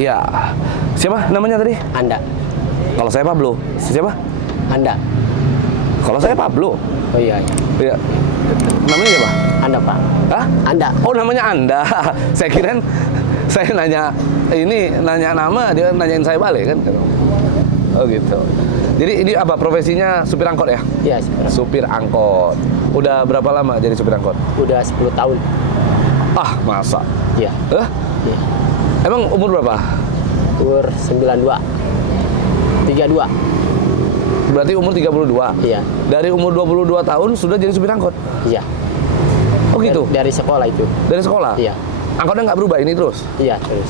Iya. Siapa namanya tadi? Anda. Kalau saya Pablo. Siapa? Anda. Kalau saya Pablo. Oh iya. Iya. Namanya siapa? Anda Pak. Hah? Anda. Oh, namanya Anda. Saya kirain saya nanya nama, dia nanyain saya balik kan. Oh gitu. Jadi ini apa profesinya, supir angkot ya? Iya, Supir angkot. Udah berapa lama jadi supir angkot? udah 10 tahun. Ah, masa? Iya. Iya. Emang umur berapa? Umur 92. 32. Berarti umur 32? Iya. Dari umur 22 tahun sudah jadi supir angkot? Iya. Oh gitu? Dari sekolah itu. Dari sekolah? Iya. Angkotnya nggak berubah, ini terus? Iya, terus.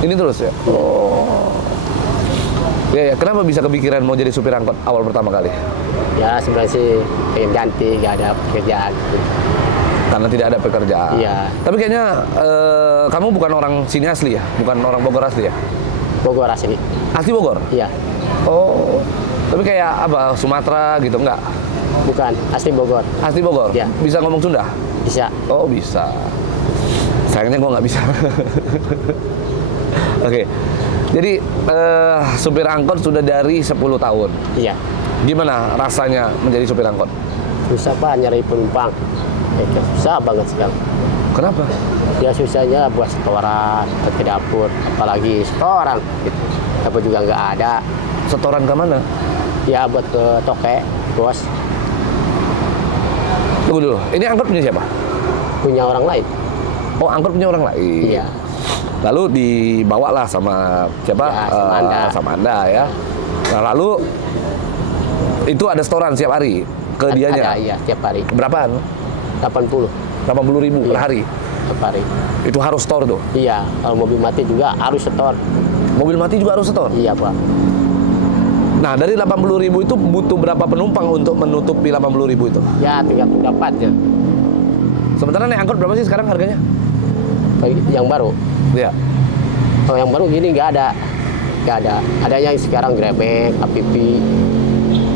Ini terus ya? Oh. Ya, kenapa bisa kepikiran mau jadi supir angkot awal pertama kali? Ya sebenarnya sih pengen ganti, gak ada pekerjaan. Karena tidak ada pekerjaan. Iya. Tapi kayaknya kamu bukan orang sini asli ya? Bukan orang Bogor asli ya? Bogor asli. Asli Bogor? Iya. Oh. Tapi kayak apa? Sumatera gitu enggak? Bukan, asli Bogor. Asli Bogor? Iya. Bisa ngomong Sunda? Bisa. Oh, bisa. Sayangnya gua nggak bisa. Oke. Jadi supir angkot sudah dari 10 tahun. Iya. Gimana rasanya menjadi supir angkot? Susah Pak nyari penumpang. Susah banget sekarang. Kenapa? Ya susahnya buat setoran, ke dapur, apalagi setoran. Gitu. Dapur juga nggak ada. Setoran ke mana? Ya buat ke toke, bos. Tunggu dulu. Ini angkot punya siapa? Punya orang lain. Oh, angkot punya orang lain. Iya. Lalu dibawalah sama siapa? Ya, sama Anda. Sama Anda ya. Nah, lalu itu ada setoran setiap hari ke dianya. Ada, iya, tiap hari. Berapaan? 80 80.000 per Iya. hari. tiap hari. Itu harus setor tuh. Iya, kalau mobil mati juga harus setor. Mobil mati juga harus setor. Iya, Pak. Nah, dari 80.000 itu butuh berapa penumpang untuk menutupi 80.000 itu? Ya, tinggal dapat ya. Sementara naik angkot berapa sih sekarang harganya? Yang baru. Iya. Kalau yang baru gini nggak ada. Nggak ada. Adanya yang sekarang Grabek, APP.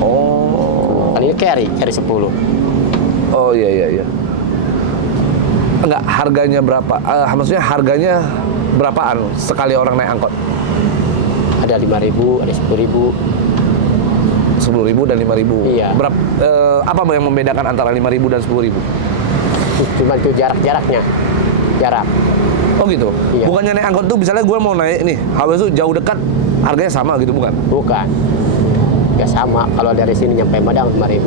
Oh. Kan ini carry 10. Oh iya. Enggak, harganya berapa? Maksudnya harganya berapaan sekali orang naik angkot? Ada 5.000, ada 10.000. 10.000 dan 5.000. Iya. Apa yang membedakan antara 5.000 dan 10.000? Cuma itu jaraknya. Jarak. Oh gitu? Iya. Bukannya naik angkot tuh misalnya gue mau naik nih, habis itu jauh dekat, harganya sama gitu, bukan? Bukan. Ya sama. Kalau dari sini nyampe Padang 5.000.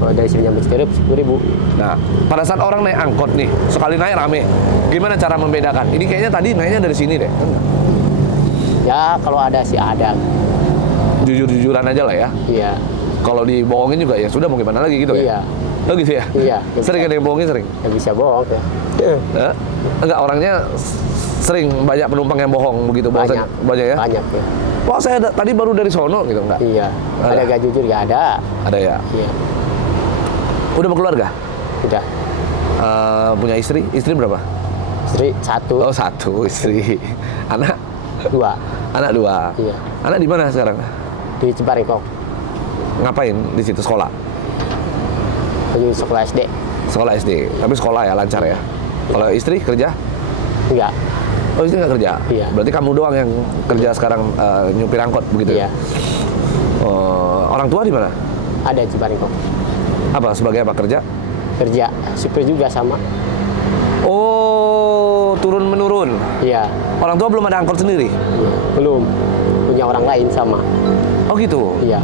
Kalau dari sini nyampe Citirep 10.000. Nah, pada saat orang naik angkot nih, sekali naik rame, gimana cara membedakan? Ini kayaknya tadi naiknya dari sini deh. Ya kalau ada sih ada. Jujur-jujuran aja lah ya. Iya. Kalau dibohongin juga ya sudah, mau gimana lagi gitu Iya. ya? Oh gitu ya? Iya. Sering ada yang bohongin, sering? Ya bisa bohong ya. Enggak, orangnya sering banyak penumpang yang bohong begitu. Banyak. Banyak ya? Banyak ya. Wah, saya tadi baru dari sono gitu, enggak? Iya. Ada gak jujur gak ada. Ada ya? Iya. Udah berkeluarga? Udah. Punya istri? Istri berapa? Istri 1. Oh, 1 istri. Anak? 2. Anak 2. Iya. Anak di mana sekarang? Di Cibarengkok. Ngapain di situ, sekolah? Di sekolah SD. Sekolah SD. Tapi sekolah ya, lancar ya. Kalau istri kerja? Enggak. Oh, istri nggak kerja? Iya. Berarti kamu doang yang kerja sekarang, nyupir angkot begitu Iya. ya? Orang tua di mana? Ada di Cibarengkok. Apa, sebagai apa, kerja? Kerja. Supir juga sama. Oh, turun menurun. Iya. Orang tua belum ada angkot sendiri? Iya. Belum. Punya orang lain sama. Oh gitu. Iya.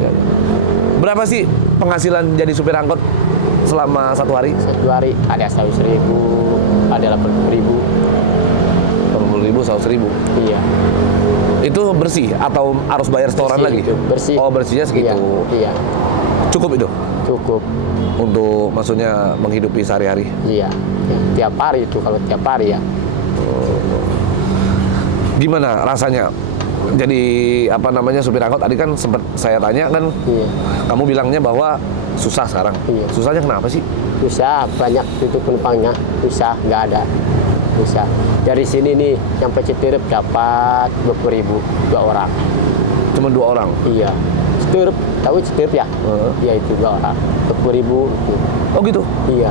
Ya. Berapa sih penghasilan jadi supir angkot selama 1 hari? 1 hari ada 100.000, ada 80.000. 80.000, 100.000. Iya. Itu bersih atau harus bayar setoran Bersih lagi? itu, bersih. Oh, bersihnya segitu. Iya. Cukup itu Cukup. untuk maksudnya menghidupi sehari-hari. Iya. Ya, tiap hari itu kalau tiap hari ya. Gimana rasanya? Jadi apa namanya supir angkot, tadi kan sempat saya tanya kan, Iya. kamu bilangnya bahwa susah sekarang. Iya. Susahnya kenapa sih? Susah, banyak itu penumpangnya. Susah, nggak ada. Susah. Dari sini nih sampai Citirep dapat 20.000 2 orang. Cuma 2 orang. Iya. Citirep, tahu Citirep ya? Iya itu 2 orang. 20.000. Oh gitu. Iya.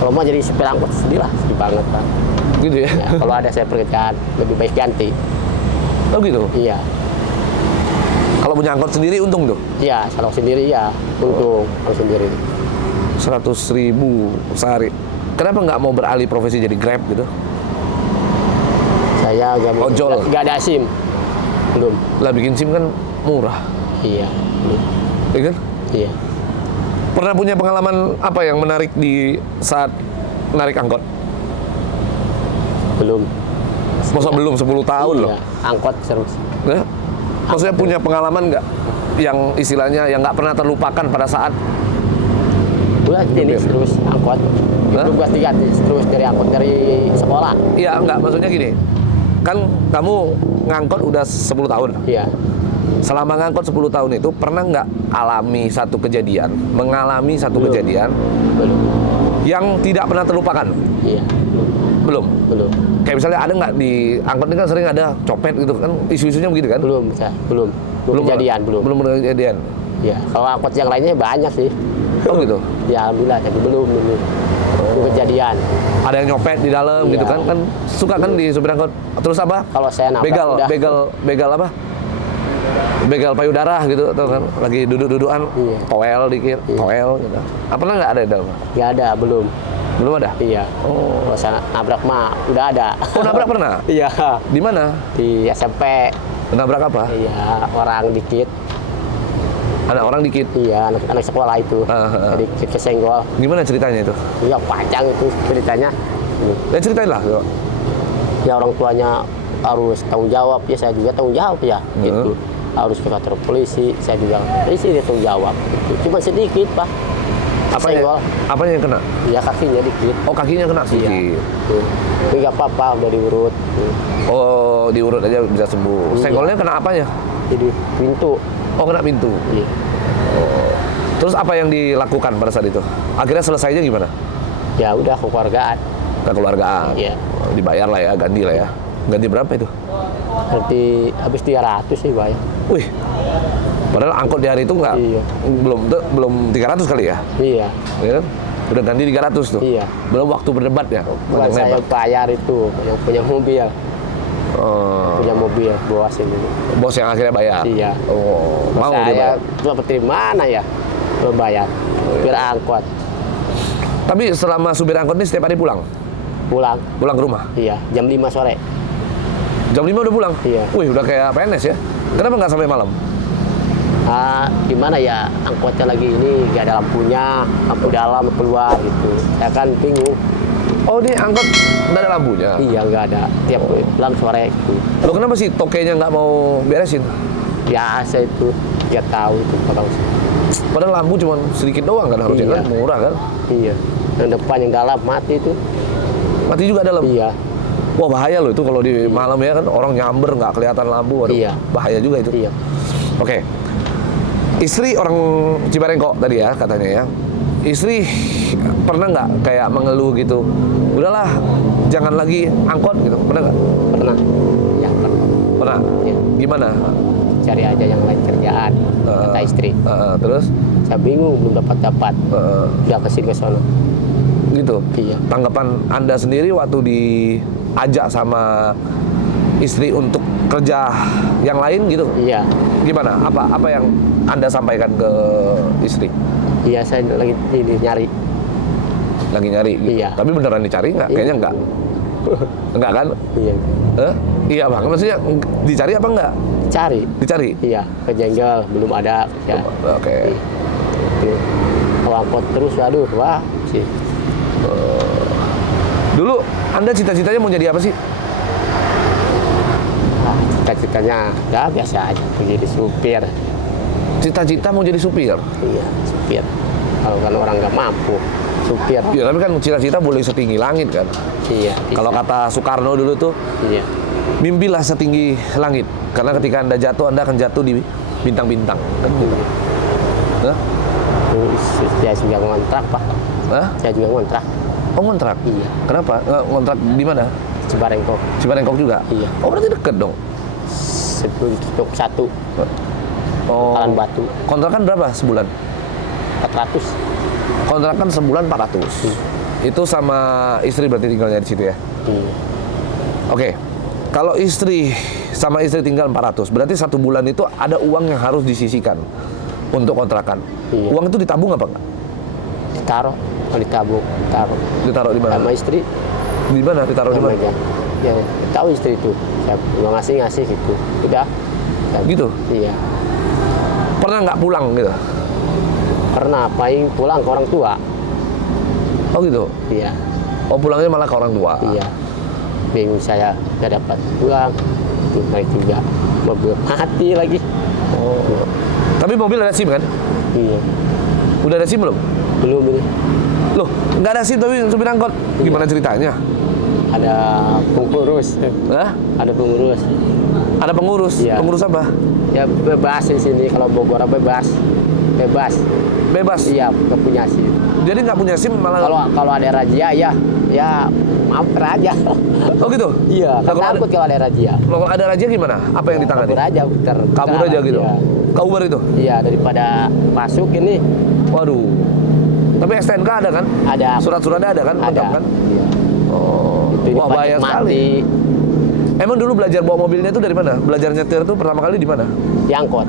Kalau mau jadi supir angkot sedih lah, sedih banget Pak. Gitu ya? Ya, kalau ada saya pekerjaan lebih baik ganti. Oh gitu. Iya. Kalau punya angkot sendiri untung tuh. Iya, kalau sendiri ya untung kalau sendiri. 100.000 sehari. Kenapa nggak mau beralih profesi jadi Grab gitu? Saya Ojol. nggak ada SIM. Belum. Lah bikin SIM kan murah, Iya. Belum. ya kan? Iya. Pernah punya pengalaman apa yang menarik di saat narik angkot? Belum. Masa belum 10 tahun loh. Iya, angkot terus. Ya? Maksudnya punya pengalaman nggak yang istilahnya yang nggak pernah terlupakan pada saat Udah jenis terus angkot. Hah? Itu ganti terus dari angkot dari sekolah. iya nggak maksudnya gini kan kamu ngangkot udah 10 tahun. Iya. Selama ngangkot 10 tahun itu pernah nggak mengalami satu Belum. kejadian Belum. yang tidak pernah terlupakan? Iya. Belum. Belum. Kayak misalnya ada nggak di angkot ini kan sering ada copet gitu kan, isu-isunya begitu kan? Belum bisa. Belum kejadian belum. Belum kejadian. Iya. Kalau angkot yang lainnya banyak sih. Oh gitu. Ya alhamdulillah tapi belum. Belum kejadian. Ada yang nyopet di dalam Iya. gitu kan? Kan suka kan di supir angkot. Terus apa? Kalau saya nabrak udah. Begal apa? Begal payudara gitu atau kan lagi duduk-dudukan, Iya. toel dikit, Iya. toel gitu. Apa nggak ada di dalam? Nggak ada, belum. Belum ada? Iya. Oh. Kalau saya nabrak mah udah ada. Oh, nabrak pernah? Iya. Di mana? Di SMP. Nabrak apa? Iya, orang dikit. Anak orang dikit. Iya, anak sekolah itu. Dikit kesenggol. Gimana ceritanya itu? Iya, panjang itu ceritanya. Ya ceritain lah. Ya orang tuanya harus tanggung jawab, ya saya juga tanggung jawab ya. Gitu. Harus ke kantor polisi, saya juga polisi dia tanggung jawab. Gitu. Cuma sedikit, Pak. Kesenggol. Apa yang kena? Ya kakinya dikit. Oh, kakinya kena sedikit. Tuh. Tapi nggak apa-apa, udah diurut. Oh, diurut aja bisa sembuh. Iya. Senggolnya kena apanya? Jadi pintu. Oh, kena pintu. Iya. Terus apa yang dilakukan pada saat itu? Akhirnya selesainya gimana? Ya udah kekeluargaan. Kekeluargaan. Iya. Dibayar lah ya, ganti lah ya. Ganti berapa itu? Nanti habis 300 sih bayar. Wih. Padahal angkot di hari itu nggak Iya. belum 300 kali ya? Iya. Ya kan? Udah ganti 300 tuh. Iya. Belum waktu berdebat ya. Bukan saya bayar itu, yang punya mobil. Oh, Punya mobil, bos ini. bos yang akhirnya bayar. Iya. Oh, mau dia Saya bayar. seperti mana ya? Lo bayar. Supir angkot. Tapi selama supir angkot ini setiap hari pulang Pulang. ke rumah. Iya, jam 5 sore. Jam 5 udah pulang. Iya. Wih, udah kayak PNS ya. Kenapa nggak sampai malam? Gimana ya, angkotnya lagi ini nggak ada lampunya, lampu dalam, lampu luar gitu. Saya kan bingung. Oh, ini angkot nggak ada lampunya. Iya, nggak ada. Tiap pulang sore gitu. Lo kenapa sih tokenya nggak mau beresin? Biasa itu, nggak tahu itu kalau. Padahal lampu cuma sedikit doang kan harusnya Iya. kan murah kan. Iya. Yang depan yang dalam mati itu. Mati juga dalam. Iya. Wah, bahaya loh itu kalau di malam ya kan orang nyamber nggak kelihatan lampu. Waduh, Iya. bahaya juga itu. Iya. Oke. Istri orang Cibarengkok tadi ya katanya ya. Istri pernah nggak kayak mengeluh gitu? Udahlah, jangan lagi angkot gitu. Pernah nggak? Pernah. Ya, pernah. Pernah. Iya. Gimana? Cari aja yang lain kerjaan, kata istri. Terus? Saya bingung, belum dapat. Udah kesini ke sana. Gitu. Iya. Tanggapan Anda sendiri waktu diajak sama istri untuk kerja yang lain gitu? Iya. Gimana? Apa yang Anda sampaikan ke istri? Iya, saya lagi ini nyari. Lagi nyari gitu. Iya. Tapi beneran dicari nggak? Iya. Kayaknya nggak. Enggak kan? Iya. Iya bang, maksudnya dicari apa enggak? Cari. Dicari? Iya, kejenggel belum ada. Ya. Oke. Kalau angkot terus, aduh, wah sih. Dulu Anda cita-citanya mau jadi apa sih? Cita-citanya ya biasa aja, jadi supir. Cita-cita mau jadi supir? Iya, supir. Kalau kan orang nggak mampu, supir. Ya tapi kan cita-cita boleh setinggi langit kan? Iya. bisa. Kalau kata Soekarno dulu tuh, Iya. mimpilah setinggi langit. Karena ketika Anda jatuh, Anda akan jatuh di bintang-bintang. Kan gitu. Hah? Saya juga ngontrak, Pak. Hah? Saya juga ngontrak. Oh ngontrak? Iya. Kenapa? Ngontrak di mana? Cibarengkok. Cibarengkok juga? Iya. Oh berarti deket dong? Sebelum tutup satu, Oh. Kalan Batu. Kontrakan berapa sebulan? 400. Kontrakan sebulan 400. Itu sama istri berarti tinggalnya di situ ya? Iya. Oke. Kalau istri sama istri tinggal 400, berarti 1 bulan itu ada uang yang harus disisihkan untuk kontrakan. Iya. Uang itu ditabung apa enggak? Ditaruh, kalau ditabung, taruh. Ditaruh di mana? Sama istri, Di mana? Ditaruh di mana? aja. Ya, tahu istri itu. Saya mau ngasih gitu. Udah. Gitu. Iya. Pernah nggak pulang gitu? Pernah paling pulang ke orang tua. Oh gitu. Iya. Oh pulangnya malah ke orang tua. Iya. Bingung saya nggak dapat pulang. Itu hari juga mobil mati lagi. Oh. Tapi mobil ada SIM kan? Iya. Udah ada SIM belum? Belum ini. Loh, nggak ada SIM tapi supir angkot. Gimana ceritanya? Ada pengurus. Hah? Ada pengurus. Ada pengurus? Iya. Pengurus apa? Ya bebas di sini kalau Bogor bebas. Bebas. Bebas? Iya, nggak punya SIM. Jadi nggak punya SIM malah... Kalau ada razia ya mampir aja. Oh gitu? Iya, Nah, kalau takut kalau ada razia. Kalau ada razia gimana? Apa yang ditangani? Kabur aja, putar. Kabur aja gitu? Iya. Kauber itu? Iya, daripada masuk ini Waduh. Tapi STNK ada kan? ada. Surat-suratnya ada kan? Ada. Lengkap kan? Iya. Oh. Itu Wah bahaya sekali. Emang dulu belajar bawa mobilnya itu dari mana? Belajar nyetir itu pertama kali di mana? Diangkut.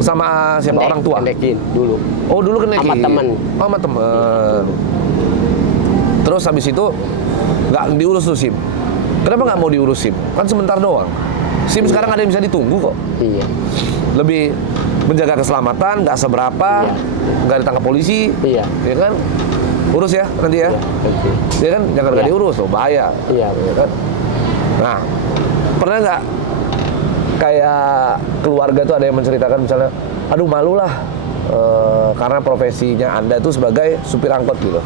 Sama siapa? Orang tua? Kendekin dulu. Oh dulu kenekin? Sama temen. Oh sama temen. Terus habis itu nggak diurus tuh SIM. Kenapa nggak mau diurus SIM? Kan sebentar doang. SIM sekarang ada yang bisa ditunggu kok. Iya. Lebih menjaga keselamatan, nggak seberapa, Iya. nggak ditangkap polisi, Iya. ya kan? Urus ya nanti ya, Iya. Oke. ya kan? Jangan nggak Iya. diurus loh, bahaya. Iya. Ya kan? Nah, pernah nggak kayak keluarga tuh ada yang menceritakan misalnya, aduh malu lah karena profesinya Anda tuh sebagai supir angkot gitu.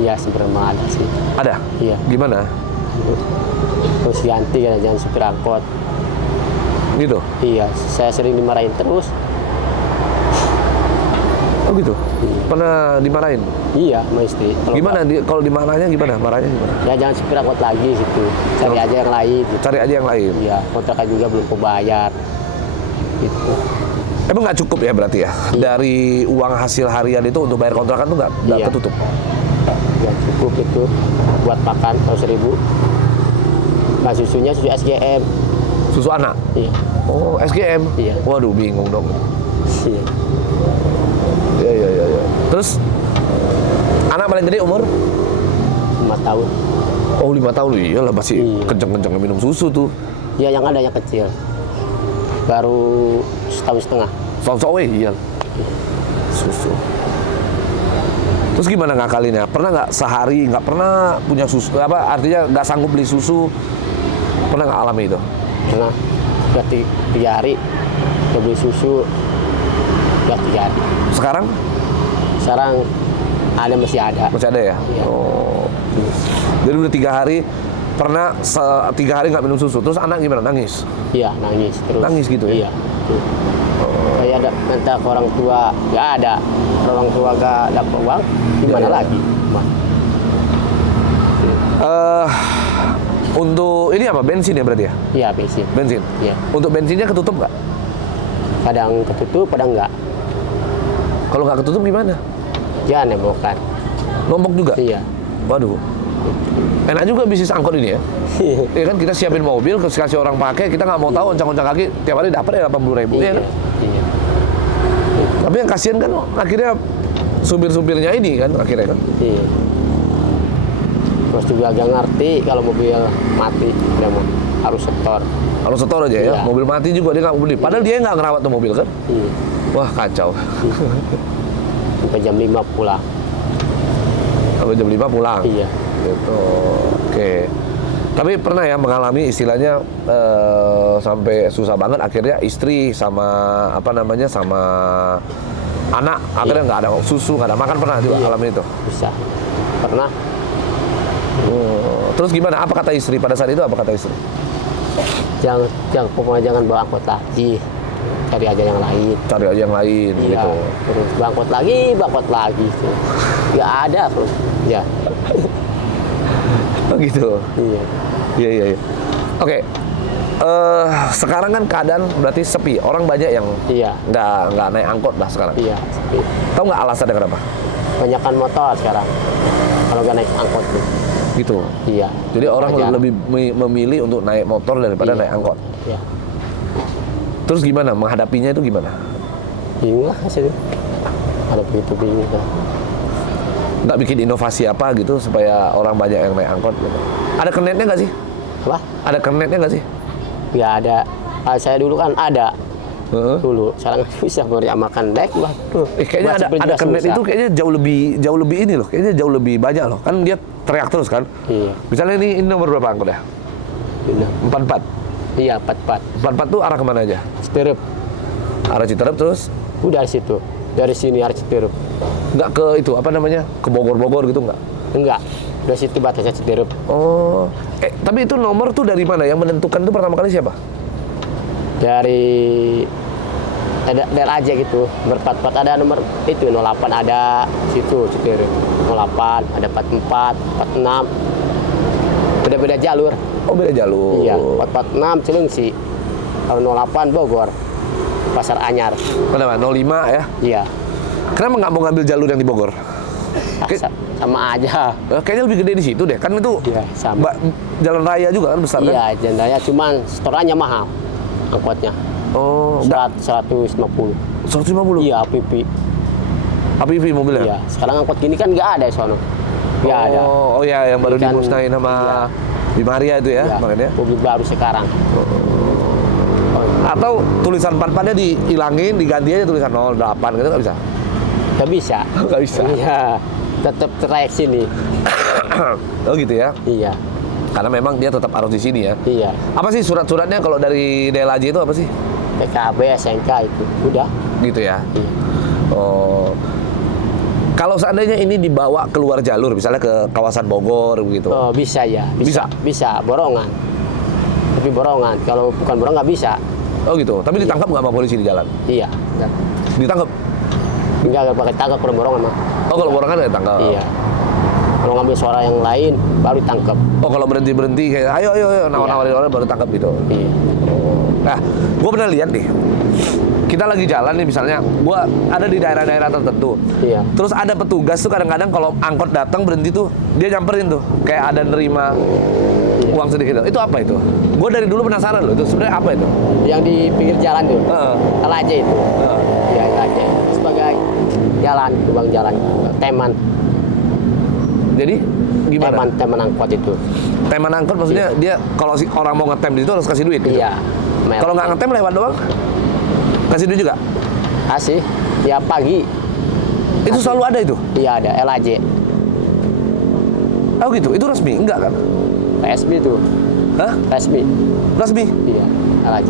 Iya, sebenarnya ada sih. Ada? Iya. Gimana? Terus ganti kan jangan supir angkot. Gitu? Iya, saya sering dimarahin terus. Oh gitu? Iya. Pernah dimarahin? Iya, sama istri. Gimana? Kalau dimarahnya gimana? Marahnya gimana? Ya jangan supir angkot lagi gitu. Cari aja yang lain. Gitu. Cari aja yang lain. Iya, kontrakan juga belum kebayar. Gitu. Emang nggak cukup ya berarti ya? Dari uang hasil harian itu untuk bayar kontrakan tuh nggak Iya. ketutup? Ya cukup itu buat makan 100.000. Nah susunya susu SGM. Susu anak? Iya. Oh, SGM? Iya. Waduh, bingung dong. Iya. Iya. Terus, anak paling gede umur? 5 tahun. Oh, 5 tahun. Iyalah, masih Iya. kenceng-kenceng minum susu tuh. Ya yang ada yang kecil. Baru 1,5 tahun. Soal-soal, iya. Susu. Terus gimana ngakalinnya? Pernah nggak sehari nggak pernah punya susu? Apa artinya nggak sanggup beli susu? Pernah nggak alami itu? Karena udah 3 hari udah beli susu. Udah 3 hari. Sekarang Sekarang ada masih ada. masih ada ya? Iya. Oh. Jadi udah 3 hari pernah 3 hari nggak minum susu. Terus anak gimana? Nangis? Iya, nangis terus. Nangis gitu ya? Iya. Saya ada minta ke orang tua, nggak ada. Orang tua nggak dapat uang, gimana Iya. lagi? Mas. Untuk ini apa? Bensin ya berarti ya? Iya, bensin. Bensin? Iya. Untuk bensinnya ketutup nggak? Kadang ketutup, kadang nggak. Kalau nggak ketutup gimana? Ya, nembokan. Nombok juga? Iya. Waduh. Enak juga bisnis angkot ini ya? Ya kan kita siapin mobil, kasih orang pakai, kita nggak mau tahu oncang-oncang kaki tiap hari dapat ya 80.000 ya kan? Iya. Tapi yang kasihan kan akhirnya supir-supirnya ini kan akhirnya kan? Iya. Terus juga agak ngerti kalau mobil mati, dia mau harus setor. Harus setor aja ya? Iya. Mobil mati juga dia nggak mau beli. Padahal dia nggak ngerawat tuh mobil kan? Iya. Wah kacau. Sampai jam 5 pulang. Sampai jam 5 pulang? Iya. Gitu. Oke. Tapi pernah ya mengalami istilahnya sampai susah banget akhirnya istri sama apa namanya sama anak akhirnya nggak ada susu nggak ada makan pernah juga Iya. alami itu. Bisa. Pernah. Terus gimana? Apa kata istri pada saat itu? Apa kata istri? Jangan pokoknya jangan bawa angkot lagi. Cari aja yang lain. Cari aja yang lain Iya. gitu. Terus bangkot lagi. Nggak ada terus. Ya. Oh, gitu. Iya. Iya. Oke. Sekarang kan keadaan berarti sepi. Orang banyak yang Iya. nggak naik angkot lah sekarang. Iya. Tahu nggak alasannya kenapa? Banyakan motor sekarang. Kalau nggak naik angkot tuh. Gitu. Iya. Jadi orang Wajar. lebih memilih untuk naik motor daripada Iya. naik angkot. Iya. Terus gimana menghadapinya itu gimana? Bingung lah sih. Ada begitu bingung lah. Nggak bikin inovasi apa gitu supaya orang banyak yang naik angkot gitu. Ada kernetnya nggak sih? Apa? Ada kernetnya nggak sih? Ya ada. Saya dulu kan ada. Heeh. Dulu. Sekarang bisa makan dek. Waduh. Kayaknya ada kernet itu kayaknya jauh lebih ini loh. Kayaknya jauh lebih banyak loh. Kan dia teriak terus kan. Iya. Misalnya ini nomor berapa angkot ya? Benar. 44. Iya, 44. 44 tuh arah kemana aja? Citerep. Arah Citerep terus Udah dari situ. Dari sini arah Citerep. nggak ke itu apa namanya? Ke Bogor gitu nggak? Enggak. Dari situ batasnya Citerep. Oh. Tapi itu nomor tuh dari mana? Yang menentukan itu pertama kali siapa? Dari ada aja gitu. Berpat-pat ada nomor itu 08 ada situ Citerep. 08 ada 44, 46. Beda-beda jalur. Oh, beda jalur. Iya, 446 Cilengsi. Kalau 08 Bogor. Pasar Anyar. Kenapa? 05 ya? Iya. Kenapa nggak mau ngambil jalur yang di Bogor? Sama aja. Kayaknya lebih gede di situ deh. Kan itu Iya, sama. jalan raya juga kan besar kan? Iya, jendanya cuman setorannya mahal. Angkotnya. Oh, 150. 150? Iya, APP. APV mobilnya? Iya, sekarang angkot gini kan nggak ada di sono. Nggak ada. Oh ya, yang baru Kan- dimusnahin sama di Maria itu ya, Iya, makanya. mobil baru sekarang. Oh, Atau tulisan 44-nya dihilangin, diganti aja tulisan 08 gitu nggak bisa? nggak bisa. Nggak bisa. Iya, tetap trayek sini. Oh gitu ya? Iya, Karena memang dia tetap harus di sini ya. iya. Apa sih surat-suratnya kalau dari DLAJ itu apa sih? PKB, SNK itu udah. Gitu ya? Iya. Oh. Kalau seandainya ini dibawa keluar jalur, misalnya ke kawasan Bogor begitu. Oh, bisa ya. Bisa. Borongan. Tapi borongan. Kalau bukan borongan nggak bisa. Oh gitu. Tapi ditangkap nggak sama polisi di jalan? Iya. Ditangkap. Nggak pakai tangkap kalau borongan mah. Oh kalau borongan nggak ditangkap. Iya. Kalau ngambil suara yang lain baru ditangkap. Oh kalau berhenti kayak ayo nawar-nawarin orang baru tangkap gitu. Iya. Nah, gue pernah lihat nih. Kita lagi jalan nih misalnya, gue ada di daerah-daerah tertentu. Iya. Terus ada petugas tuh kadang-kadang kalau angkot datang berhenti tuh, dia nyamperin tuh, kayak ada nerima uang sedikit. Itu apa itu? Gue dari dulu penasaran loh, itu sebenarnya apa itu? Yang di pinggir jalan tuh. Heeh. LAJ itu. Iya, LAJ. Sebagai jalan, lubang jalan, teman, Jadi gimana? teman angkot itu. Teman angkot maksudnya dia kalau si orang mau ngetem di situ harus kasih duit. Gitu? Iya. Kalau nggak ngetem lewat doang, kasih duit juga. kasih, ya pagi. Itu selalu ada itu? Iya ada LAJ, Oh gitu, itu resmi? Enggak kan? PSB itu, Hah? resmi. Resmi? Iya, LAJ.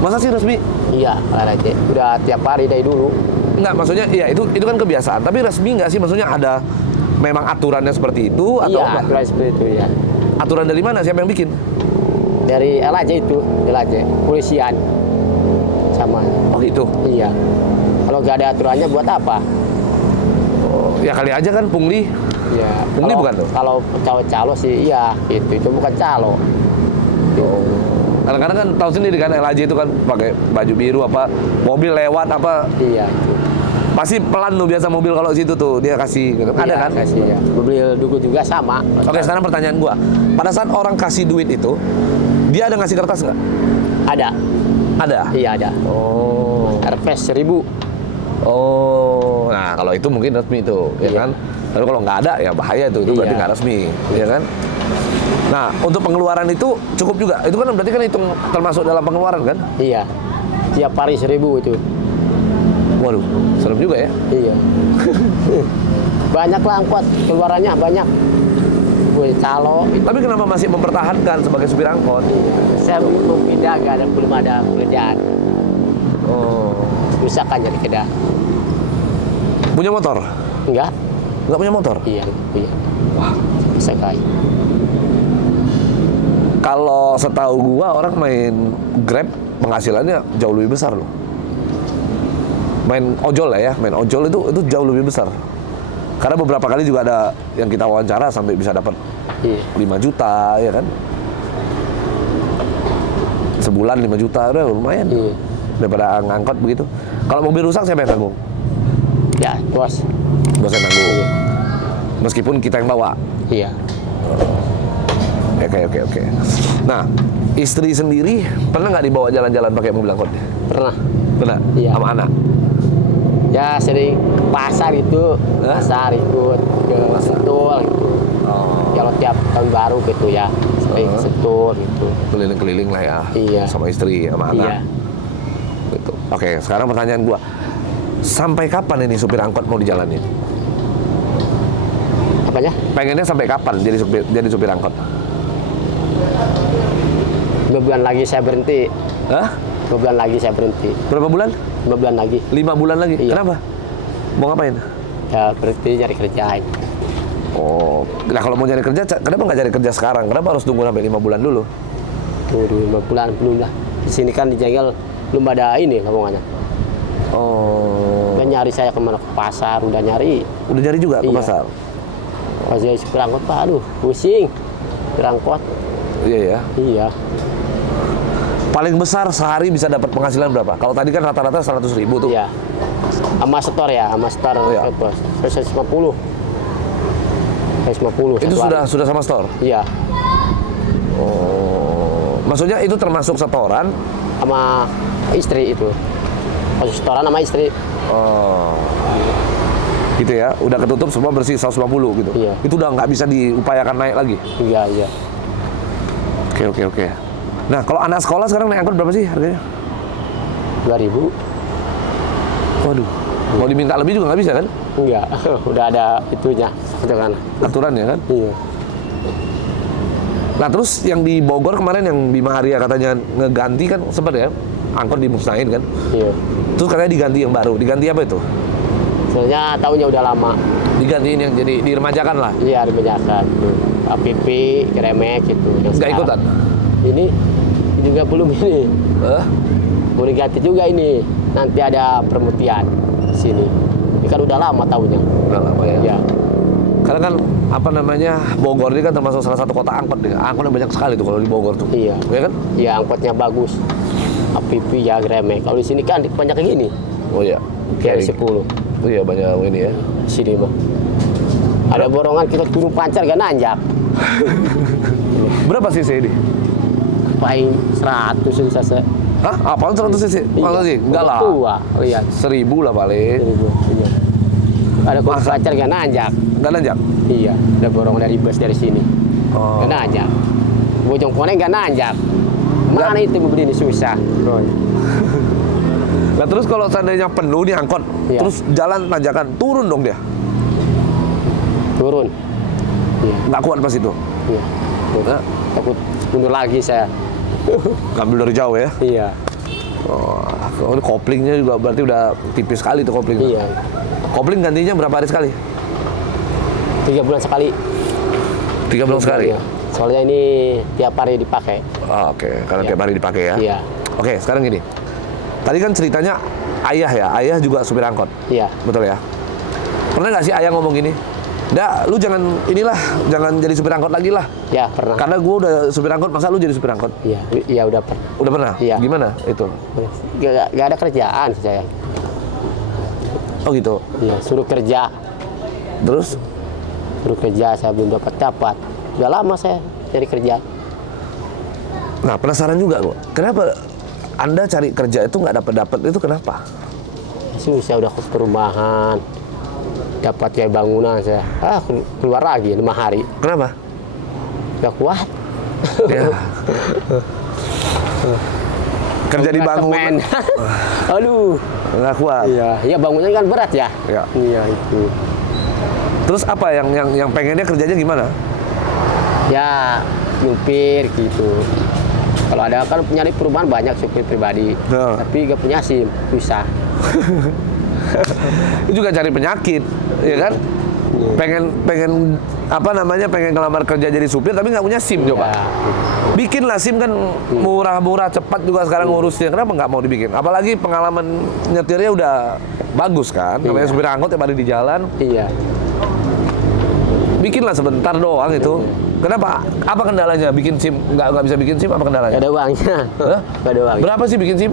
Masa sih resmi? Iya, LAJ. Udah tiap hari dari dulu. Enggak, maksudnya ya itu kan kebiasaan. Tapi resmi nggak sih? Maksudnya ada memang aturannya seperti itu atau Iya, enggak? aturan seperti itu ya. Aturan dari mana? Siapa yang bikin? Dari LAJ itu, LAJ, polisian. Sama. Oh gitu. Iya. Kalau nggak ada aturannya buat apa? Oh, ya kali aja kan pungli. Ya. Pungli kalau- bukan tuh? Kalau calo sih iya, itu bukan calo. Kadang-kadang kan tahu sendiri kan LAJ itu kan pakai baju biru apa mobil lewat apa Iya itu. pasti pelan tuh biasa mobil kalau situ tuh dia kasih gitu. Ada Iya, kan? kasih ya. Mobil duku juga sama. Oke, sekarang pertanyaan gua. Pada saat orang kasih duit itu, dia ada ngasih kertas nggak? Ada. Ada. Iya ada. Oh. Rps 1000. Oh. Nah, kalau itu mungkin resmi itu, ya Iya. kan? Tapi kalau nggak ada ya bahaya itu berarti Iya. nggak resmi, ya kan? Nah, untuk pengeluaran itu cukup juga. Itu kan berarti kan hitung termasuk dalam pengeluaran kan? Iya. Tiap hari 1000 itu. Waduh, serem juga ya. Iya. Banyak lah angkot, keluarannya banyak. Gue calo. Tapi kenapa masih mempertahankan sebagai supir angkot? Saya mau pindah, belum ada pekerjaan. Oh. Susah kan jadi kerja. Punya motor? Enggak? Nggak punya motor? Iya. Wah. Bisa kayak. Kalau setahu gua orang main Grab penghasilannya jauh lebih besar loh. Main ojol lah ya, main ojol itu jauh lebih besar. Karena beberapa kali juga ada yang kita wawancara sampai bisa dapat Iya. 5 juta ya kan. Sebulan 5 juta udah lumayan. Iya. Daripada ngangkot begitu. Kalau mobil rusak siapa yang tanggung? Ya, bos. Bos yang tanggung. Iya. Meskipun kita yang bawa. Iya. Oke. Nah, istri sendiri pernah nggak dibawa jalan-jalan pakai mobil angkot? Pernah. Pernah? Iya. Sama anak? Ya sering ke pasar itu, Hah? pasar ikut ke Sentul gitu. Oh, Kalau tiap tahun baru gitu ya, sering ke Sentul gitu. keliling-keliling lah ya. Iya. Sama istri, sama anak. Iya. Gitu. Oke, sekarang pertanyaan gua. Sampai kapan ini supir angkot mau dijalanin? Apanya? Pengennya sampai kapan jadi supir angkot? 2 bulan lagi saya berhenti. Hah? 2 bulan lagi saya berhenti. Berapa bulan? 5 bulan lagi. 5 bulan lagi? Iya. Kenapa? Mau ngapain? Ya berhenti cari kerjaan. Oh, nah kalau mau nyari kerja, kenapa nggak cari kerja sekarang? Kenapa harus tunggu sampai 5 bulan dulu? Tunggu 5 bulan belum lah. Di sini kan di Jengkel belum ada ini lowongannya. Oh, Udah nyari saya kemana, ke pasar, udah nyari. udah nyari juga ke Iya. pasar? Pas jadi supir angkot, Pak, aduh pusing. Supir angkot, Iya ya. iya. Paling besar sehari bisa dapat penghasilan berapa? Kalau tadi kan rata-rata 100.000 tuh. Iya. Sama setor ya, sama setor Iya. itu 150. 150 Itu satu hari. sudah sama store? Iya, Oh, maksudnya itu termasuk setoran? sama istri itu. Pas setoran sama istri. Oh, gitu ya. Udah ketutup semua bersih 150 gitu. Iya. Itu udah nggak bisa diupayakan naik lagi. Iya, iya. Oke. Nah, kalau anak sekolah sekarang naik angkot berapa sih harganya? 2.000. Waduh, mau diminta lebih juga nggak bisa kan? Enggak, udah ada itunya. Itu kan. Aturannya kan? Iya. Nah, terus yang di Bogor kemarin yang Bima Arya katanya ngeganti kan sempat ya? Angkot dimusnahin kan? Iya. Terus katanya diganti yang baru. Diganti apa itu? Soalnya tahunnya udah lama. Digantiin yang jadi diremajakan lah. Iya, dibedakan. APP, Keremek gitu. Yang Nggak sekarang. ikutan? Ini juga belum ini. Eh? Mau diganti juga ini. Nanti ada permutian di sini. Ini kan udah lama tahunnya. Udah lama ya. Ya. Karena kan apa namanya Bogor ini kan termasuk salah satu kota angkot deh. Angkotnya banyak sekali tuh kalau di Bogor tuh. Iya. Ya kan? Iya, angkotnya bagus. APP ya Keremek. Kalau di sini kan banyak yang ini. Oh iya. Kayak 10. Oh iya banyak ini ya. Di sini mah. Ada borongan kita turun pancar gak nanjak. Berapa cc ini? Paling 100 bisa saya. Hah? Apaan 100 cc? Masa sih? Enggak lah. Tua, lihat. 1000 lah paling. Iya. Ada kursi Masa? pancar gak nanjak. Enggak nanjak? Iya, ada borongan dari bus dari sini. Oh. Gak nanjak. Bojong Koneng gak nanjak. Mana itu begini susah. Nah terus kalau seandainya penuh nih angkot, Iya. terus jalan tanjakan, turun dong dia. Turun. Iya. Nggak kuat pas itu. Iya. Nah, Takut mundur lagi saya. ngambil dari jauh ya. Iya. Oh, ini koplingnya juga berarti udah tipis sekali tuh kopling. Iya. Kopling gantinya berapa hari sekali? 3 bulan sekali. 3 bulan sekali? Iya. Soalnya ini tiap hari dipakai. Oh, oke, karena Iya. tiap hari dipakai ya. Iya. Oke, sekarang gini. Tadi kan ceritanya ayah ya, ayah juga supir angkot. Iya. Betul ya? Pernah nggak sih ayah ngomong gini? Dah, lu jangan jangan jadi supir angkot lagi lah. Ya, pernah. Karena gue udah supir angkot, masa lu jadi supir angkot? Iya, iya udah pernah. Udah pernah? Iya. Gimana itu? Gak ada kerjaan saya. Oh gitu. Iya, suruh kerja. Terus? Suruh kerja saya belum dapat. Udah lama saya cari kerja. Nah, penasaran juga kok. Kenapa Anda cari kerja itu nggak dapat itu kenapa? Susah udah ke perumahan. Dapat kayak bangunan saya. Keluar lagi 5 hari. Kenapa? Gak kuat. Ya. Kerja di bangunan. Aduh. Nggak kuat. Iya, ya bangunan kan berat ya. Ya. Iya itu. Terus apa yang pengennya kerjanya gimana? Ya nyupir gitu. Kalau ada kan nyari perumahan banyak supir pribadi, Ya. tapi gak punya SIM, susah. Itu juga cari penyakit, ya kan? Pengen apa namanya? Pengen ngelamar kerja jadi supir tapi nggak punya SIM coba. Ya, Bikinlah SIM kan murah-murah, cepat juga sekarang ngurusnya. Kenapa nggak mau dibikin? Apalagi pengalaman nyetirnya udah bagus kan? Namanya Iya. supir angkot yang ada di jalan. iya. Bikinlah sebentar doang itu. Kenapa? Apa kendalanya? Bikin SIM nggak bisa bikin SIM? Apa kendalanya? Gak ada uangnya. Hah? Gak ada uangnya. Berapa sih bikin SIM?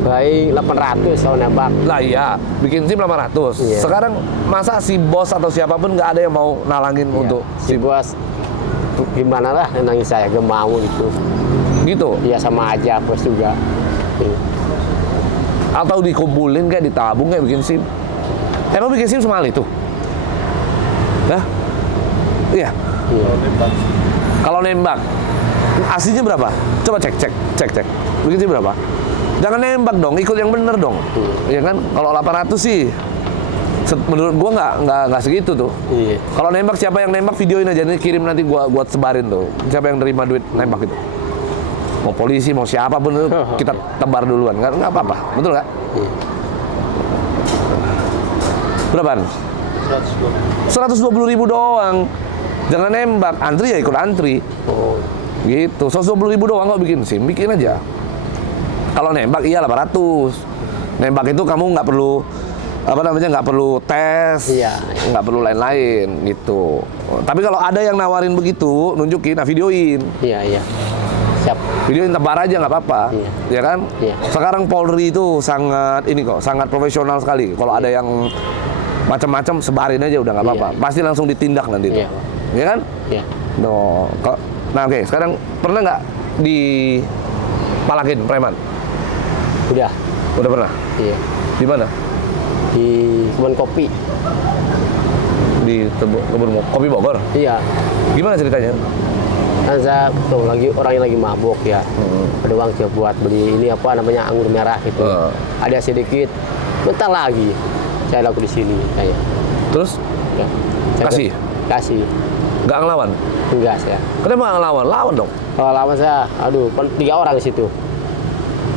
Baik 800 kalau nembak. Lah iya, bikin SIM 800. Iya. Sekarang masa si bos atau siapapun nggak ada yang mau nalangin Iya. untuk Si SIM? bos gimana lah nangis saya gak mau itu. Gitu. Ya sama aja plus juga. Atau dikumpulin kayak ditabung kayak bikin SIM. Emang bikin SIM semahal itu? Hah? Iya. Iya. Kalau nembak, aslinya berapa? Coba cek. Bikin SIM berapa? Jangan nembak dong, ikut yang bener dong. Ya kan? Kalau 800 sih, menurut gua nggak segitu tuh. Iya. Kalau nembak siapa yang nembak videoin aja nih, kirim nanti gua sebarin tuh. Siapa yang nerima duit nembak itu? Mau polisi, mau siapapun itu kita tebar duluan, nggak apa-apa, betul nggak? Iya. Berapaan? 120.000 doang. Jangan nembak, antri ya ikut antri. Oh. Gitu, 120.000 doang kok bikin SIM, bikin aja. Kalau nembak iya 800. Nembak itu kamu nggak perlu nggak perlu tes, Iya. nggak perlu lain-lain gitu. Tapi kalau ada yang nawarin begitu, nunjukin, nah videoin. Iya. Siap. Videoin tebar aja nggak apa-apa, Iya. ya kan? Iya. Sekarang Polri itu sangat sangat profesional sekali. Kalau ada yang macam-macam sebarin aja udah nggak apa-apa. Iya. Pasti langsung ditindak nanti tuh, Iya. ya kan? Iya. No. Nah oke, sekarang pernah nggak dipalakin preman? Udah. Udah pernah? Iya. Di mana? Di kebun kopi. Di kebun kopi Bogor. Iya. Gimana ceritanya? Kan saya tuh orangnya lagi mabuk ya. Ada uang coba buat beli ini apa namanya anggur merah gitu. Ada sedikit. Bentar lagi saya laku di sini kayak. Terus Ya. Saya Kasih? Kasih. nggak ngelawan? Enggak saya. Kenapa nggak ngelawan? Lawan dong. Kalau lawan saya, aduh, kan 3 orang di situ.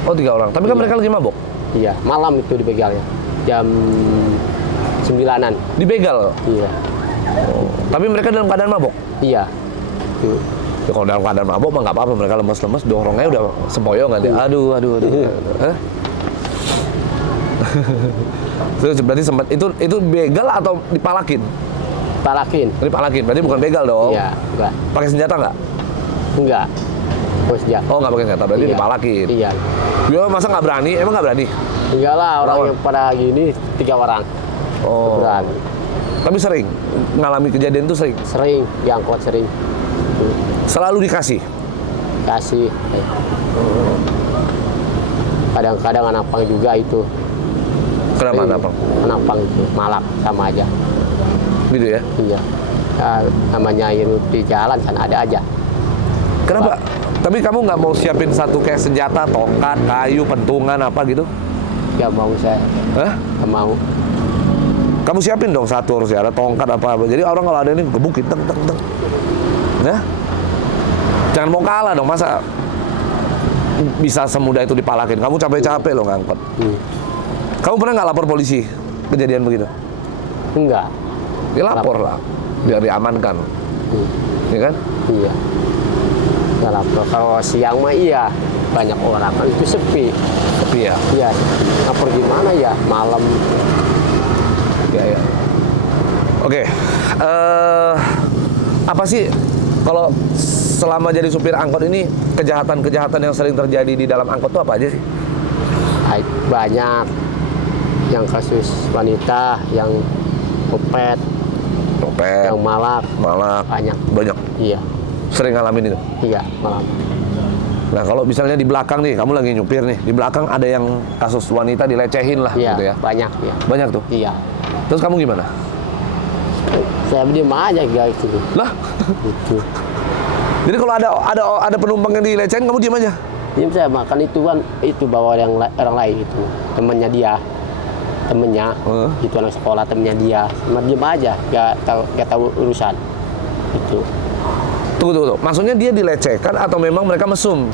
Oh 3 orang. Tapi kan Iya. mereka lagi mabok. Iya, malam itu dibegalnya. Jam 9-an. Dibegal. Iya. Tapi mereka dalam keadaan mabok. Iya. Tuh. Ya, kalau dalam keadaan mabok mah nggak apa-apa. Mereka lemes-lemes, dorongnya udah sempoyong kan dia. Aduh. Hah? Terus berarti sempat itu begal atau dipalakin? Palakin. Dipalakin. Berarti bukan begal dong. Iya, enggak. Pakai senjata nggak? Enggak. Bos ya. Oh nggak pakai senjata. Berarti Iya. dipalakin. Iya. Dia masa nggak berani? Emang nggak berani? Enggak lah, orang Lawan. yang pada gini 3 orang. Oh. Berani. Tapi sering ngalami kejadian itu sering. Sering diangkut sering. Tuh. Selalu dikasih. Kasih. Kadang-kadang anapang juga itu. Kenapa? Sering. Kenapa? Anapang itu malak sama aja. Gitu ya? Iya. Ya, namanya hidup di jalan kan ada aja. Kenapa? Tapi kamu nggak mau siapin satu kayak senjata, tongkat, kayu, pentungan apa gitu? Gak mau saya. Hah? Gak mau. Kamu siapin dong satu harus ya, ada tongkat apa. Jadi orang kalau ada ini gebukin, teng. Ya? Jangan mau kalah dong, masa bisa semudah itu dipalakin. Kamu capek-capek loh ngangkut. Kamu pernah nggak lapor polisi kejadian begitu? Enggak. Ya lapor lah, biar diamankan. Ya kan? Iya. Kalau siang mah iya banyak orang kan itu sepi. Tapi ya, Iya. Lapor gimana ya malam. ya. Oke, apa sih kalau selama jadi supir angkot ini kejahatan-kejahatan yang sering terjadi di dalam angkot itu apa aja sih? Banyak yang kasus wanita yang kopet, Copet, yang malak banyak. iya Sering ngalamin itu. iya malam. Nah kalau misalnya di belakang nih, kamu lagi nyupir nih, di belakang ada yang kasus wanita dilecehin lah Iya gitu ya. banyak ya. Banyak tuh. Iya. Terus kamu gimana? Saya diem aja guys itu. Lah, Gitu. jadi kalau ada penumpang yang dilecehin, kamu diem aja? Diem saya makan itu kan itu bawa orang lain itu temennya dia. Itu anak sekolah temennya dia. Cuma diem aja, gak tahu urusan. Itu. Tunggu. Maksudnya dia dilecehkan atau memang mereka mesum?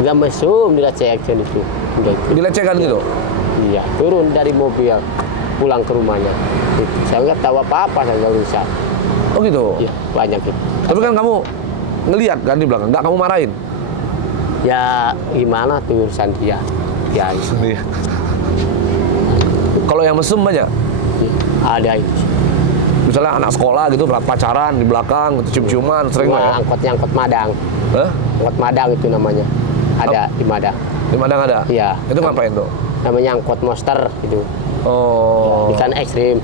Gak mesum dilecehkan itu. Udah itu. Dilecehkan gitu? Iya, turun dari mobil, pulang ke rumahnya. Itu. Saya nggak tahu apa-apa, saya nggak urusan. Oh gitu? Iya, banyak itu. Tapi kan kamu ngelihat kan di belakang, nggak kamu marahin? Ya gimana tuh urusan dia? Ya itu. Iya. Kalau yang mesum banyak? Iya, ada itu. Misalnya anak sekolah gitu, pacaran di belakang, gitu, cium-ciuman, sering Cuma nggak ya? angkotnya angkot Madang. Hah? Angkot Madang itu namanya. Ada di Madang. Di Madang ada? Iya. Itu ngapain tuh? Namanya angkot monster gitu. Oh. Ikan ekstrim.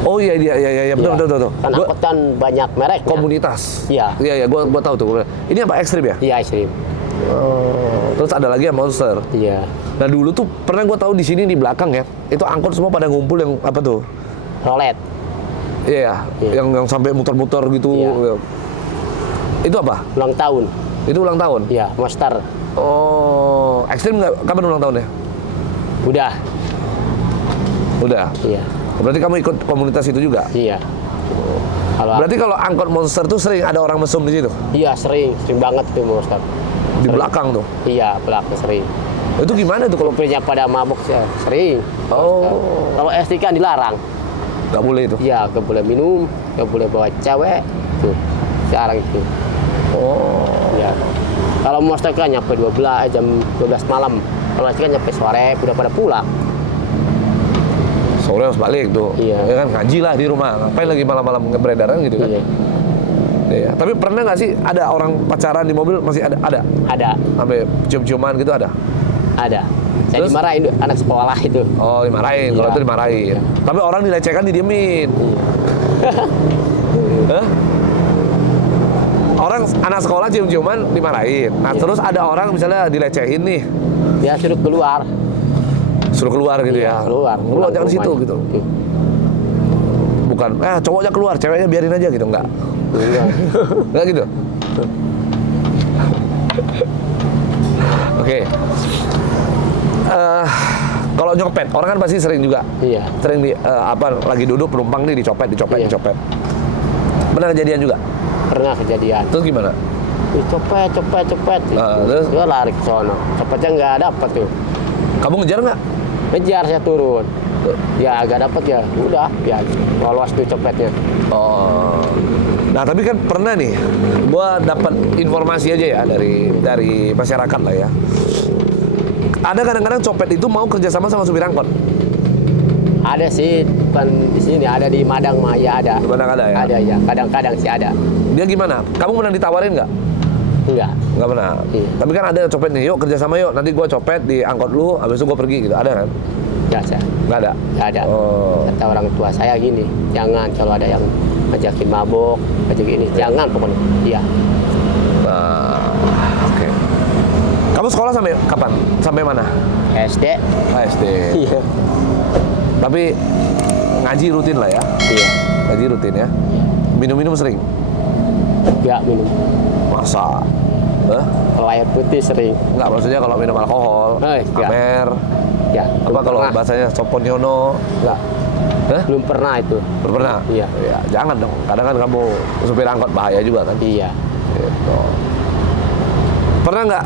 Oh iya iya betul Iya. betul. Kan Gua angkot kan banyak mereknya. komunitas. Iya. Iya gua tahu tuh. Ini apa ekstrim ya? Iya, ekstrim. Terus ada lagi yang monster. Iya. Nah dulu tuh pernah gua tahu di sini di belakang ya, itu angkot semua pada ngumpul yang apa tuh? Rolet. Iya, Iya. yang sampai muter-muter gitu. Iya. Itu apa? Ulang tahun. Itu ulang tahun. Iya, Monster. Oh, ekstrim nggak? Kapan ulang tahunnya? Udah. Udah. Iya. Berarti kamu ikut komunitas itu juga? Iya. Kalau Berarti kalau angkot monster tuh sering ada orang mesum di situ? iya, sering banget tuh Monster. Di belakang tuh? Iya, belakang sering. Itu gimana tuh kalau Supirnya pada mabuk ya, sering. Oh. Kalau SD kan dilarang. nggak boleh itu? Iya, nggak boleh minum, nggak boleh bawa cewek. Tuh, sekarang itu. Oh. Ya. Kalau Monster kan nyampe 12 jam 12 malam. Kalau SD kan nyampe sore, udah pada pulang. Sore harus balik tuh. Iya. Ya kan ngaji lah di rumah. Ngapain lagi malam-malam beredaran gitu kan? Iya. Iya. Tapi pernah nggak sih ada orang pacaran di mobil masih ada? Ada. Ada, Sampai cium-ciuman gitu ada? ada. Saya Terus? dimarahin anak sekolah itu. Oh dimarahin. Kalau Iya. itu dimarahin. Tapi orang dilecehkan didiemin. Hah? Orang anak sekolah cium-ciuman dimarahin. Nah terus ada orang misalnya dilecehin nih, Dia suruh keluar. suruh keluar gitu Iya, ya. keluar. Keluar jangan ke situ rumahnya. gitu. Bukan, cowoknya keluar, ceweknya biarin aja gitu, enggak. Iya. Enggak gitu. Oke. Kalau nyopet, orang kan pasti sering juga. Iya. Sering lagi duduk penumpang nih dicopet. Iya. Pernah kejadian juga? Pernah kejadian. Terus gimana? Ih, copet. Terus? Dia lari ke sono. Copetnya nggak dapat tuh. Kamu ngejar nggak? Ngejar saya turun. Ya agak dapat ya. Udah, ya lolos tuh copetnya. Oh. Nah tapi kan pernah nih, gua dapat informasi aja ya dari masyarakat lah ya. Ada kadang-kadang copet itu mau kerjasama sama supir angkot. Ada sih, bukan di sini, ada di Madang mah ya ada. Di Madang ada ya? Ada ya, kadang-kadang sih ada. Dia gimana? Kamu pernah ditawarin nggak? Enggak. Nggak pernah. Iya. Tapi kan ada copet nih, yuk kerjasama yuk. Nanti gua copet di angkot lu, habis itu gua pergi gitu. Ada kan? Enggak saya. Nggak ada. Enggak ada. Oh. Kata orang tua saya gini, jangan kalau ada yang ngajakin mabok, ngajakin ini, jangan pokoknya. Iya. Nah, oke. Kamu sekolah sampai kapan? Sampai mana? SD. SD. Iya. Tapi ngaji rutin lah ya. Iya. Ngaji rutin ya. Minum-minum sering. Enggak minum. Masa? Hah? Kalau air putih sering. Enggak, maksudnya kalau minum alkohol, Enggak. amer, Ya. apa kalau bahasanya soponyono, Enggak. Hah? Belum pernah itu. Belum pernah? Iya. Ya, jangan dong. Kadang kan kamu supir angkot bahaya juga kan. Iya. Gitu. Pernah nggak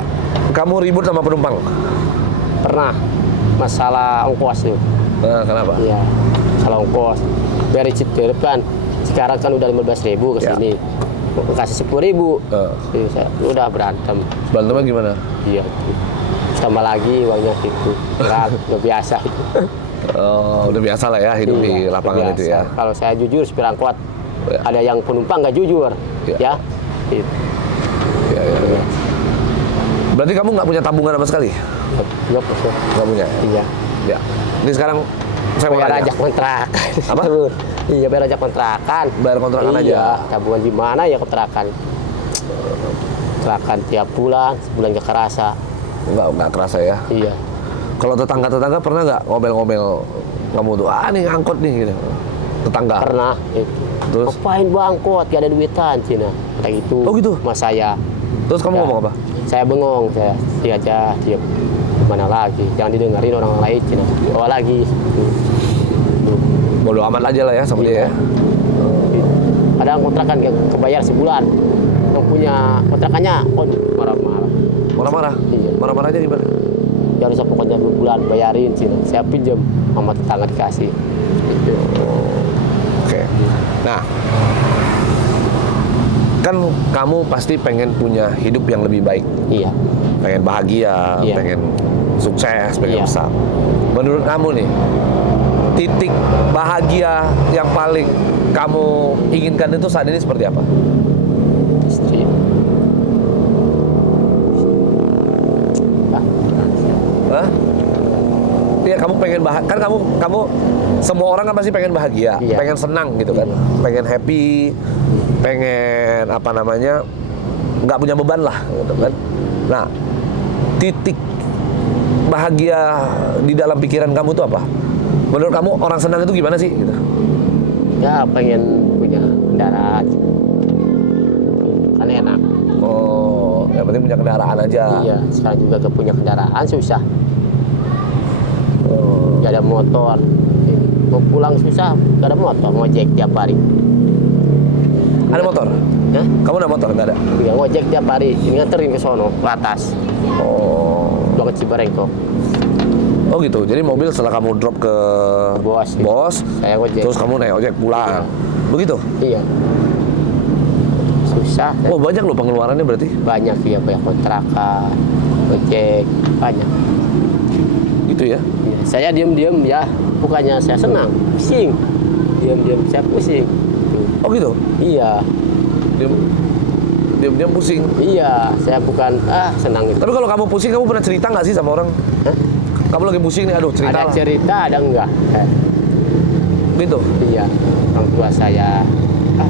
kamu ribut sama penumpang? Pernah. Masalah ongkos tuh. Nah, kenapa? Iya. Kalau ongkos dari Citerep kan sekarang kan udah 15.000 ke Ya. sini. Kasih 10.000. Eh, Jadi saya udah berantem. Berantemnya gimana? Iya. Tambah lagi uangnya itu. Berat, udah biasa itu. Oh, udah biasa lah ya hidup di Iya, lapangan udah itu biasa. ya. Kalau saya jujur supir angkot, Ya. ada yang penumpang nggak jujur, Ya. ya. Itu. Ya. Berarti kamu nggak punya tabungan sama sekali? Nggak punya. Nggak punya? Iya. Ya. Ini sekarang saya mau Bayar tanya. aja kontrakan. Apa? Iya, bayar aja kontrakan. Bayar kontrakan Iya, aja. tabungan di mana ya kontrakan? Kontrakan tiap bulan, sebulan nggak kerasa. Nggak kerasa ya. Iya. Kalau tetangga-tetangga pernah nggak ngomel-ngomel kamu tuh, nih angkot nih gitu. Tetangga. Pernah. Itu. Terus? Ngapain bangkot? Gak ada duitan, Cina. Kayak gitu. Oh, gitu? Mas saya. Terus kamu Ya. ngomong apa? Saya bengong, saya dia aja diam. Mana lagi? Jangan didengarin orang lain, Cina. Bawa lagi. Bodo amat aja lah ya sama dia ya. Ada kontrakan kebayar sebulan. Yang punya kontrakannya, marah-marah. Marah-marah? Iya. Marah-marahnya gimana? Ya harusnya pokoknya 2 bulan bayarin, Cina. Saya pinjam sama tetangga dikasih. Gitu. Oke. Nah, kan kamu pasti pengen punya hidup yang lebih baik. Iya. Pengen bahagia, Iya. pengen sukses, pengen Iya. besar. Menurut kamu nih, titik bahagia yang paling kamu inginkan itu saat ini seperti apa? Istri. Hah? Iya, kamu pengen kan kamu semua orang kan pasti pengen bahagia, Iya. pengen senang gitu kan, pengen happy, pengen apa namanya, nggak punya beban lah gitu kan. Nah, titik bahagia di dalam pikiran kamu itu apa? Menurut kamu orang senang itu gimana sih? Gitu. Ya pengen punya kendaraan, kan enak. Oh, yang penting punya kendaraan aja. Iya, sekarang juga gak punya kendaraan susah. Oh. Gak ada motor. Mau pulang susah, gak ada motor, ngojek tiap hari. Ada motor? Hah? Kamu ada motor? Nggak ada? Iya, ngojek tiap hari, ini nganterin ke sono, ke atas. Oh. Pulang ke Cibarengkok. Oh gitu. Jadi mobil setelah kamu drop ke Bos, gitu. bos, Saya ngojek. terus kamu naik ojek pulang. Begitu? Iya. Susah. Oh banyak loh pengeluarannya berarti. Banyak ya, banyak kontrakan, ojek, banyak. Gitu ya? Iya. Saya diam-diam ya, bukannya saya senang, pusing. Diam-diam saya pusing. Oh gitu? Iya, Diam pusing. iya, saya bukan senang itu. Tapi kalau kamu pusing, kamu pernah cerita nggak sih sama orang? Hah? Kamu lagi pusing nih, aduh cerita Ada lah. cerita, ada enggak? Gitu? Iya, orang tua saya, ya,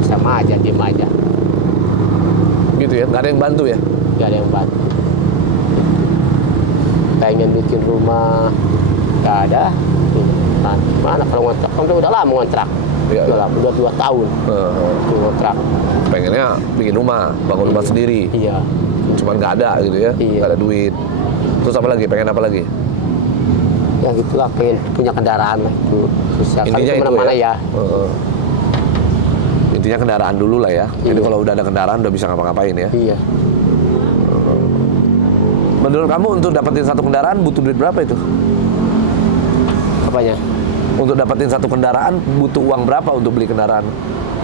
sama aja, diem aja, Gitu ya? Nggak ada yang bantu ya? nggak ada yang bantu. Pengen bikin rumah, nggak ada. Mana kalau ngontrak? Kan udah lama ngontrak, Iya, iya. udah 2 tahun tuh ngontrak. Pengennya bikin rumah, bangun rumah sendiri. Iya, Cuman nggak ada gitu ya? Iya. Nggak ada duit. Terus apa lagi? Pengen apa lagi? ya gitulah, pengen punya kendaraan lah itu. Susah, kan Intinya itu kemana-mana ya. Heeh. Intinya kendaraan dulu lah ya. Jadi Iya. kalau udah ada kendaraan udah bisa ngapa-ngapain ya. Iya. Menurut kamu untuk dapetin satu kendaraan butuh duit berapa itu? Apanya? Untuk dapetin satu kendaraan butuh uang berapa untuk beli kendaraan?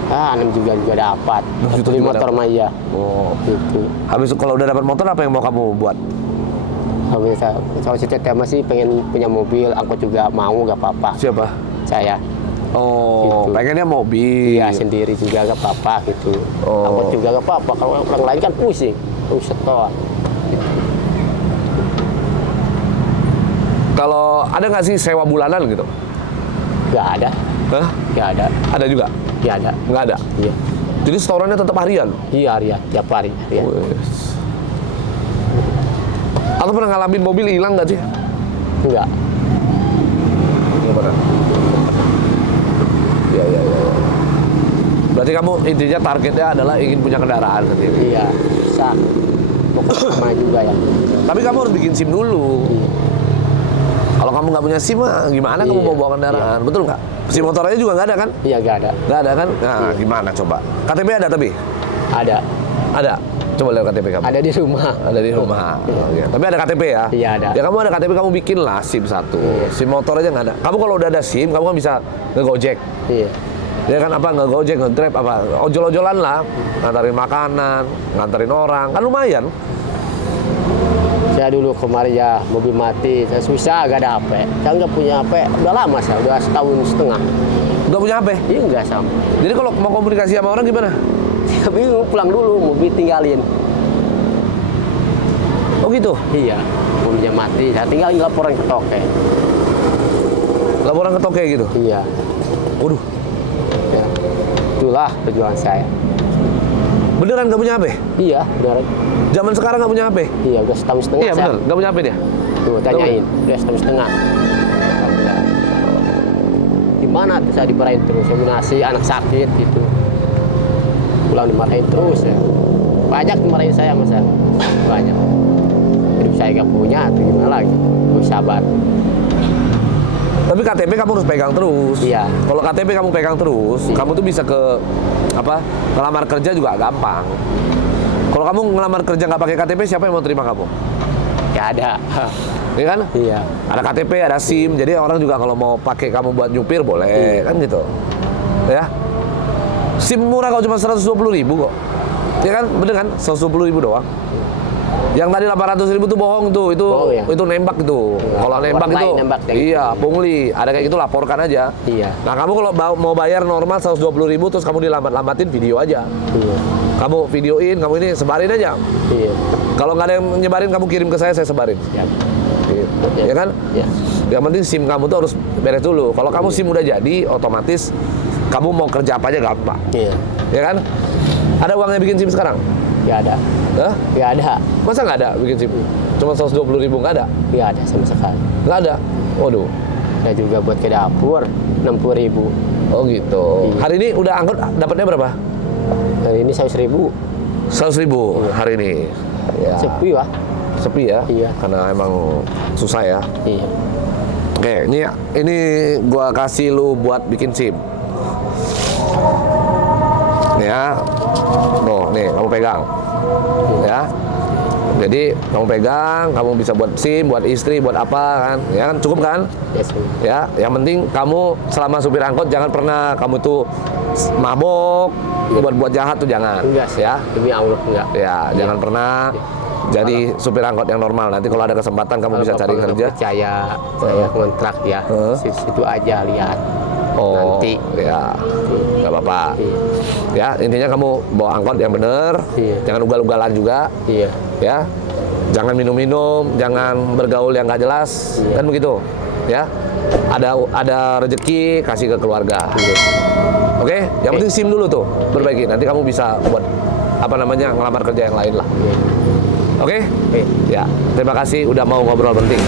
6 juga dapat. 6 juta Beli juga motor dapat. mah iya. Oh. Gitu. Habis itu kalau udah dapat motor apa yang mau kamu buat? Kalau cita-cita masih pengen punya mobil, angkot juga mau, gak apa-apa. Siapa? Saya, Oh, Gitu. pengennya mobil. iya sendiri juga gak apa-apa gitu. Oh. Angkot juga gak apa-apa. Kalau orang lain kan pusing, setor. Kalau ada nggak sih sewa bulanan gitu? Gak ada, Hah? gak ada, Ada juga? gak ada. Nggak ada. Iya, Jadi setorannya tetap harian. iya harian, tiap hari. Harian. Wes. Atau pernah ngalamin mobil hilang nggak sih? Enggak, Nggak pernah. Ya. Berarti kamu intinya targetnya adalah ingin punya kendaraan sendiri. iya, bisa. Pokoknya sama juga ya. Tapi kamu harus bikin SIM dulu. Iya. Kalau kamu nggak punya SIM, gimana kamu Iya, mau bawa kendaraan? Betul nggak? SIM motornya juga nggak ada kan? Iya, gak ada. Nggak ada kan? Nah, Iya. gimana coba? KTP ada tapi? Ada, Ada. Coba lihat KTP kamu. ada di rumah. Ada di rumah. Oh, iya. Tapi ada KTP ya? Iya, ada. Ya kamu ada KTP, kamu bikin lah SIM satu. Iya. SIM motor aja nggak ada. Kamu kalau udah ada SIM, kamu kan bisa ngegojek. Iya, Ya kan apa, ngegojek, ngegrab, apa, ojol-ojolan lah. Ngantarin makanan, ngantarin orang. Kan lumayan. saya dulu kemarin ya mobil mati, saya susah gak ada HP. Saya nggak punya HP, udah lama saya, udah 1,5 tahun. Nggak punya HP. Iya nggak sama. Jadi kalau mau komunikasi sama orang gimana? Saya bingung, pulang dulu, mobil tinggalin. Oh gitu? Iya, mobilnya mati, saya tinggalin laporan ke toke. Laporan ke toke gitu? Iya, Waduh, ya. Itulah perjuangan saya. beneran nggak punya HP? Iya, benar. Zaman sekarang nggak punya HP? Iya, udah 1,5 tahun Iya saya. bener, nggak punya HP dia? Tuh, tanyain, udah 1,5 tahun. Gimana tuh saya dimarahin terus, saya nasi anak sakit gitu. Pulang dimarahin terus ya. Banyak dimarahin saya masa. Banyak. Hidup saya nggak punya, tuh gimana lagi? Harus sabar. Tapi KTP kamu harus pegang terus. Iya. Kalau KTP kamu pegang terus, Iya. kamu tuh bisa ke apa? Ngelamar kerja juga gampang. Kalau kamu ngelamar kerja nggak pakai KTP, siapa yang mau terima kamu? Gak ada. Iya kan? Iya. Ada KTP, ada SIM, jadi orang juga kalau mau pakai kamu buat nyupir boleh, kan gitu. Ya. SIM murah kalau cuma 120.000 kok. Ya kan? Bener kan? 120.000 doang. Yang tadi 800.000 tuh bohong tuh, Bohong ya? itu nembak itu. Iya, Kalau orang nembak lain itu, nembak kayak gitu. iya, pungli. Ada kayak gitu laporkan aja. Iya. Nah kamu kalau mau bayar normal 120.000 terus kamu dilambat-lambatin video aja. Iya. Kamu videoin, kamu ini sebarin aja. Iya. Kalau nggak ada yang nyebarin, kamu kirim ke saya sebarin. Siap. Gitu. Ya kan? Iya. Yang penting SIM kamu tuh harus beres dulu. Kalau kamu SIM udah jadi, otomatis kamu mau kerja apa aja gampang. Iya. Ya kan? Ada uangnya bikin SIM sekarang? Nggak ada. Hah? Nggak ada. Masa nggak ada bikin SIM? Cuma 120.000 nggak ada? Nggak ada sama sekali. Nggak ada? Waduh. Saya juga buat ke dapur 60.000. Oh gitu. Iya. Hari ini udah angkot dapatnya berapa? Hari ini 100.000. 100.000 hari ini. Ya. Sepi wah. Sepi ya? Iya. Karena emang susah ya. Iya. Oke, ini gua kasih lu buat bikin SIM. Nih ya. Tuh, nih kamu pegang. Ya. Jadi kamu pegang, kamu bisa buat SIM, buat istri, buat apa kan? Ya kan cukup kan? Yes. Ya, yang penting kamu selama supir angkot jangan pernah kamu tuh mabok, buat jahat tuh jangan. Enggak sih. Ya. Demi Allah enggak. Ya, jangan pernah jadi supir angkot yang normal. Nanti kalau ada kesempatan kamu bisa cari Bapak nggak kerja. percaya saya kontrak ya. Situ aja lihat. Oh, Nanti. ya, nggak apa-apa. Iya. Ya, intinya kamu bawa angkot yang bener. Iya. Jangan ugal-ugalan juga. Iya. Ya, jangan minum-minum, jangan bergaul yang nggak jelas, Iya. kan begitu. Ya, ada rezeki kasih ke keluarga. Iya. Oke, yang penting SIM dulu tuh perbaiki. Nanti kamu bisa buat apa namanya ngelamar kerja yang lain lah. Iya. Oke? Oke. Ya, terima kasih udah mau ngobrol penting.